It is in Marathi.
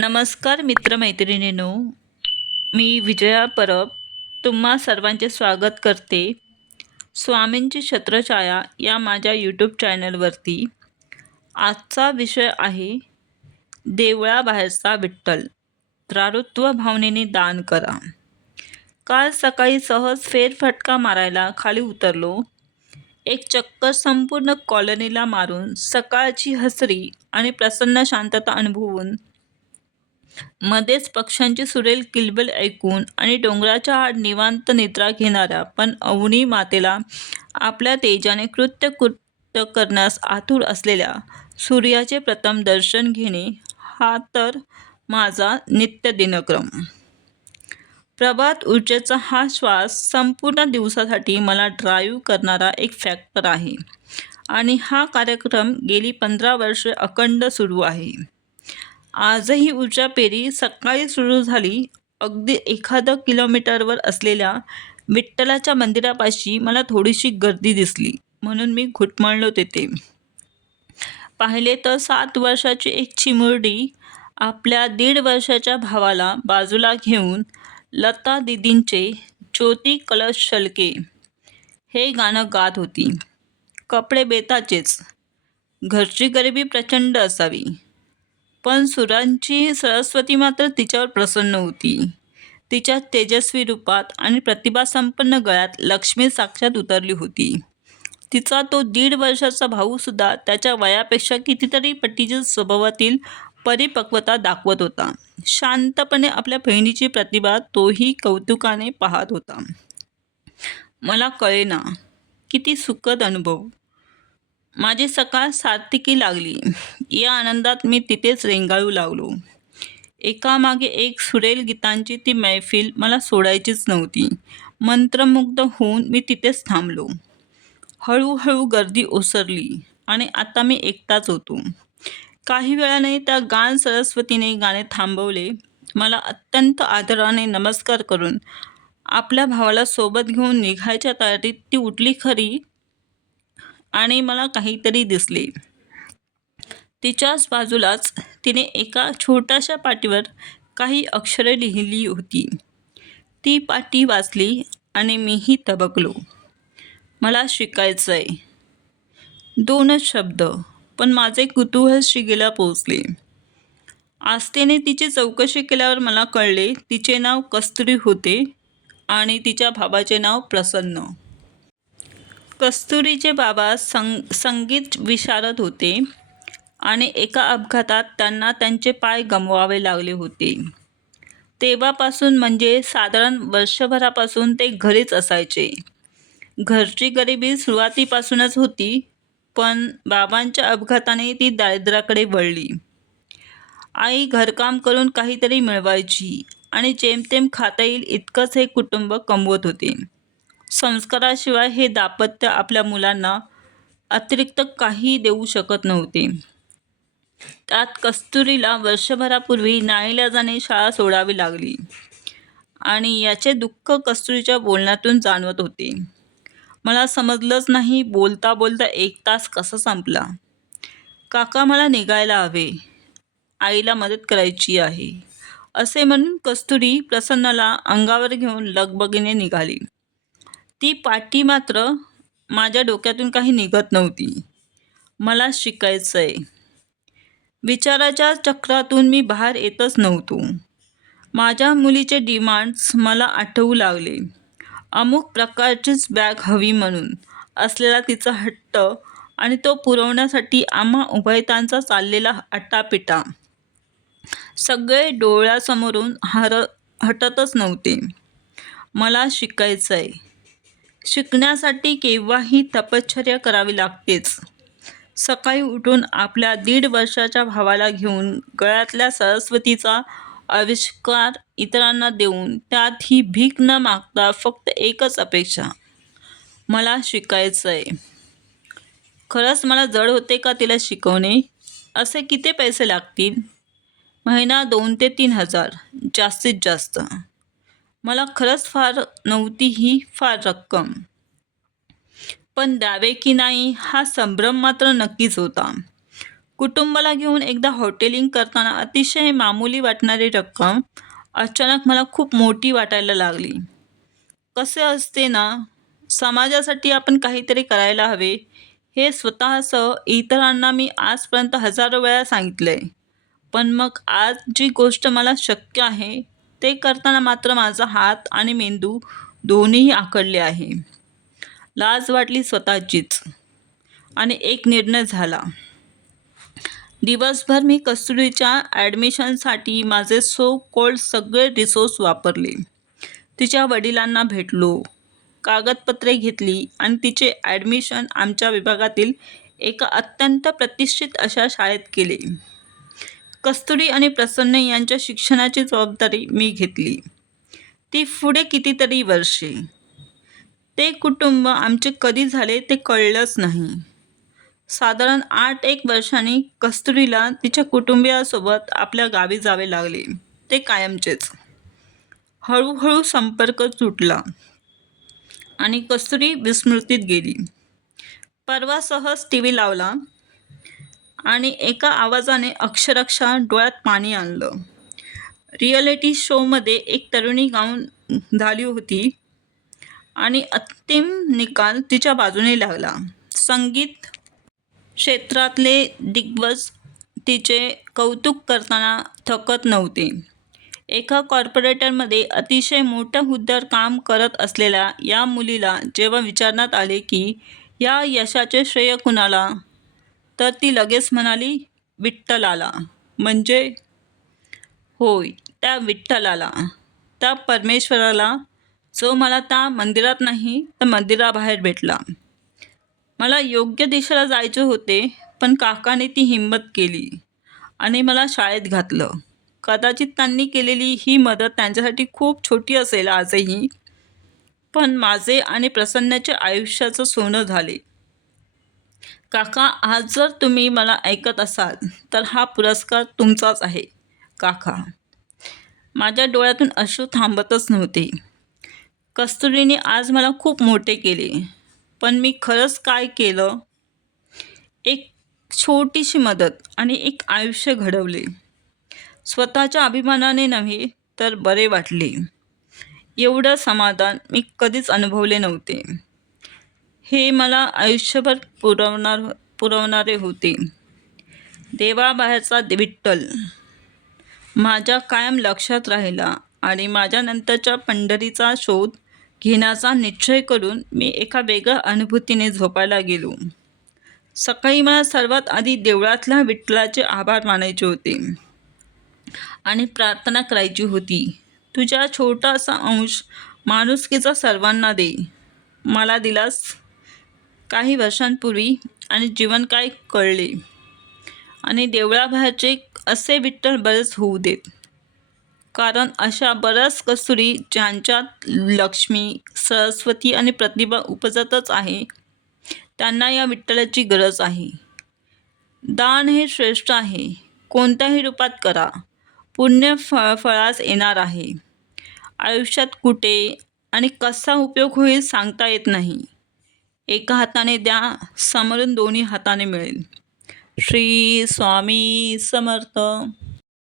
नमस्कार मित्रमैत्रिणींनो. मी विजया परब तुम्हा सर्वांचे स्वागत करते. स्वामींची छत्रछाया या माझ्या यूट्यूब चॅनलवरती आजचा विषय आहे देवळाबाहेरचा विठ्ठल. त्रारुत्व भावनेने दान करा. काल सकाळी सहज फेरफटका मारायला खाली उतरलो. एक चक्कर संपूर्ण कॉलनीला मारून सकाळची हसरी आणि प्रसन्न शांतता अनुभवून मध्येच पक्ष्यांची सुरेल किलबिल ऐकून आणि डोंगराच्या आड निवांत निद्रा घेणाऱ्या पण अवनी मातेला आपल्या तेजाने कृत्य कृत्य करण्यास आतुर असलेल्या सूर्याचे प्रथम दर्शन घेणे हा तर माझा नित्य दिनक्रम. प्रभात ऊर्जेचा हा श्वास संपूर्ण दिवसासाठी मला ड्राईव्ह करणारा एक फॅक्टर आहे. आणि हा कार्यक्रम गेली पंधरा वर्षे अखंड सुरू आहे. आजही ऊर्जा पेरी सकाळी सुरू झाली. अगदी एखादं किलोमीटरवर असलेल्या विठ्ठलाच्या मंदिरापाशी मला थोडीशी गर्दी दिसली. म्हणून मी घुटमळलो तेथे. पाहिले तर सात वर्षाची एक चिमुरडी आपल्या दीड वर्षाच्या भावाला बाजूला घेऊन लता दिदींचे ज्योती कलश शलके हे गाणं गात होती. कपडे बेताचेच. घरची गरिबी प्रचंड असावी. पण सुरांची सरस्वती मात्र तिच्यावर प्रसन्न होती. तिच्या तेजस्वी रूपात आणि प्रतिभासंपन्न गळ्यात लक्ष्मी साक्षात उतरली होती. तिचा तो दीड वर्षाचा भाऊसुद्धा त्याच्या वयापेक्षा कितीतरी पटीच्या स्वभावातील परिपक्वता दाखवत होता. शांतपणे आपल्या बहिणीची प्रतिभा तोही कौतुकाने पाहत होता. मला कळेना किती सुखद अनुभव. माझी सकाळ सार्थिकी लागली. या आनंदात मी तिथेच रेंगाळू लागलो. एकामागे एक सुरेल गीतांची ती मैफिल मला सोडायचीच नव्हती. मंत्रमुग्ध होऊन मी तिथेच थांबलो. हळूहळू गर्दी ओसरली आणि आता मी एकटाच होतो. काही वेळाने त्या गान सरस्वतीने गाणे थांबवले. मला अत्यंत आदराने नमस्कार करून आपल्या भावाला सोबत घेऊन निघायच्या तयारीत ती उठली खरी आणि मला काहीतरी दिसले. तिच्याच बाजूलाच तिने एका छोट्याशा पाटीवर काही अक्षरे लिहिली होती. ती पाटी वाचली आणि मीही तबकलो. मला शिकायचं आहे दोनच शब्द पण माझे कुतूहल शिगेला पोचले आस्थेने तिची चौकशी केल्यावर मला कळले तिचे नाव कस्तुरी होते आणि तिच्या भावाचे नाव प्रसन्न. कस्तुरीचे बाबा संग संगीत विशारद होते आणि एका अपघातात त्यांना त्यांचे पाय गमवावे लागले होते. तेव्हापासून म्हणजे साधारण वर्षभरापासून ते घरीच असायचे. घरची गरिबी सुरुवातीपासूनच होती पण बाबांच्या अपघाताने ती दारिद्र्याकडे वळली. आई घरकाम करून काहीतरी मिळवायची आणि जेमतेम खाता येईल इतकंच हे कुटुंब कमवत होते. संस्काराशिवाय हे दाम्पत्य आपल्या मुलांना अतिरिक्त काही देऊ शकत नव्हते. त्यात कस्तुरीला वर्षभरापूर्वी नाईलाजाने शाळा सोडावी लागली आणि याचे दुःख कस्तुरीच्या बोलण्यातून जाणवत होते. मला समजलंच नाही बोलता बोलता एक तास कसा संपला. काका मला निघायला हवे. आईला मदत करायची आहे. असे म्हणून कस्तुरी प्रसन्नाला अंगावर घेऊन लगबगीने निघाली. ती पाठी मात्र माझ्या डोक्यातून काही निघत नव्हती. मला शिकायचं आहे विचाराच्या चक्रातून मी बाहेर येतच नव्हतो. माझ्या मुलीचे डिमांड्स मला आठवू लागले. अमुक प्रकारचीच बॅग हवी म्हणून असलेला तिचा हट्ट आणि तो पुरवण्यासाठी आम्हा उभयतांचा चाललेला आटापिटा. सगळे डोळ्यासमोरून हर हटतच नव्हते. मला शिकायचं आहे शिकण्यासाठी केव्हाही तपश्चर्या करावी लागतेच. सकाळी उठून आपल्या दीड वर्षाच्या भावाला घेऊन गळ्यातल्या सरस्वतीचा आविष्कार इतरांना देऊन त्यात ही भीक न मागता फक्त एकच अपेक्षा मला शिकायचं आहे खरंच मला जड होते का तिला शिकवणे? असे किती पैसे लागतील? महिना दोन ते तीन हजार जास्तीत जास्त. मला खरंच फार नव्हती ही फार रक्कम. पण द्यावे की नाही हा संभ्रम मात्र नक्कीच होता. कुटुंबाला घेऊन एकदा हॉटेलिंग करताना अतिशय मामूली वाटणारी रक्कम अचानक मला खूप मोठी वाटायला लागली. कसे असते ना समाजासाठी आपण काहीतरी करायला हवे हे स्वतःसह इतरांना मी आजपर्यंत हजारो वेळा सांगितलं आहे पण मग आज जी गोष्ट मला शक्य आहे ते करताना मात्र माझा हात आणि मेंदू दोन्हीही आकडले आहे. लाज वाटली स्वतःचीच. आणि एक निर्णय झाला. दिवसभर मी कस्तुरीच्या ॲडमिशनसाठी माझे सो कोल्ड सगळे रिसोर्स वापरले. तिच्या वडिलांना भेटलो. कागदपत्रे घेतली आणि तिचे ॲडमिशन आमच्या विभागातील एका अत्यंत प्रतिष्ठित अशा शाळेत केले. कस्तुरी आणि प्रसन्न यांच्या शिक्षणाची जबाबदारी मी घेतली. ती पुढे कितीतरी वर्षे. ते कुटुंब आमचे कधी झाले ते कळलंच नाही. साधारण आठ एक वर्षांनी कस्तुरीला तिच्या कुटुंबियासोबत आपल्या गावी जावे लागले. ते कायमचेच. हळूहळू संपर्क तुटला आणि कस्तुरी विस्मृतीत गेली. परवा सहज टी व्ही लावला. आणि एका आवाजाने अक्षरशः डोळ्यात पाणी आणलं. रिअलिटी शोमध्ये एक तरुणी गाऊन झाली होती आणि अंतिम निकाल तिच्या बाजूने लागला. संगीत क्षेत्रातले दिग्गज तिचे कौतुक करताना थकत नव्हते. एका कॉर्पोरेटरमध्ये अतिशय मोठ्या हुद्द्यावर काम करत असलेल्या या मुलीला जेव्हा विचारण्यात आले की या यशाचे श्रेय कुणाला? तर ती लगेच म्हणाली विठ्ठलाला. म्हणजे होय त्या विठ्ठलाला. त्या परमेश्वराला जो मला त्या मंदिरात नाही तर मंदिराबाहेर भेटला. मला योग्य दिशेला जायचे होते पण काकाने ती हिंमत केली आणि मला शाळेत घातलं. कदाचित त्यांनी केलेली ही मदत त्यांच्यासाठी खूप छोटी असेल आजही पण माझे आणि प्रसन्नाचे आयुष्याचं सोनं झाले. काका आज जर तुम्ही मला ऐकत असाल तर हा पुरस्कार तुमचाच आहे. काका माझ्या डोळ्यातून अश्रू थांबतच नव्हते. कस्तुरीने आज मला खूप मोठे केले. पण मी खरंच काय केलं? एक छोटीशी मदत आणि एक आयुष्य घडवले. स्वतःच्या अभिमानाने नव्हे तर बरे वाटले. एवढं समाधान मी कधीच अनुभवले नव्हते. हे मला आयुष्यभर पुरवणार पुरवणारे होते. देवाबाहेरचा विठ्ठल माझ्या कायम लक्षात राहिला आणि माझ्यानंतरच्या पंढरीचा शोध घेण्याचा निश्चय करून मी एका वेगळ्या अनुभूतीने झोपायला गेलो. सकाळी मला सर्वात आधी देवळातल्या विठ्ठलाचे आभार मानायचे होते आणि प्रार्थना करायची होती. तुझ्या छोटासा अंश माणुसकीचा सर्वांना दे. मला दिलास. काही वर्षांपूर्वी आणि जीवन काय कळले. आणि देवळाबाहेरचे असे विठ्ठल बरेच होऊ देत. कारण अशा बऱ्याच कस्तुरी ज्यांच्यात लक्ष्मी सरस्वती आणि प्रतिभा उपजतच आहे त्यांना या विठ्ठलाची गरज आहे. दान हे श्रेष्ठ आहे. कोणत्याही रूपात करा. पुण्य फळ फळास येणार आहे. आयुष्यात कुठे आणि कसा उपयोग होईल सांगता येत नाही. एका हाताने द्या समोरून दोन्ही हाताने मिळेल. श्री स्वामी समर्थ.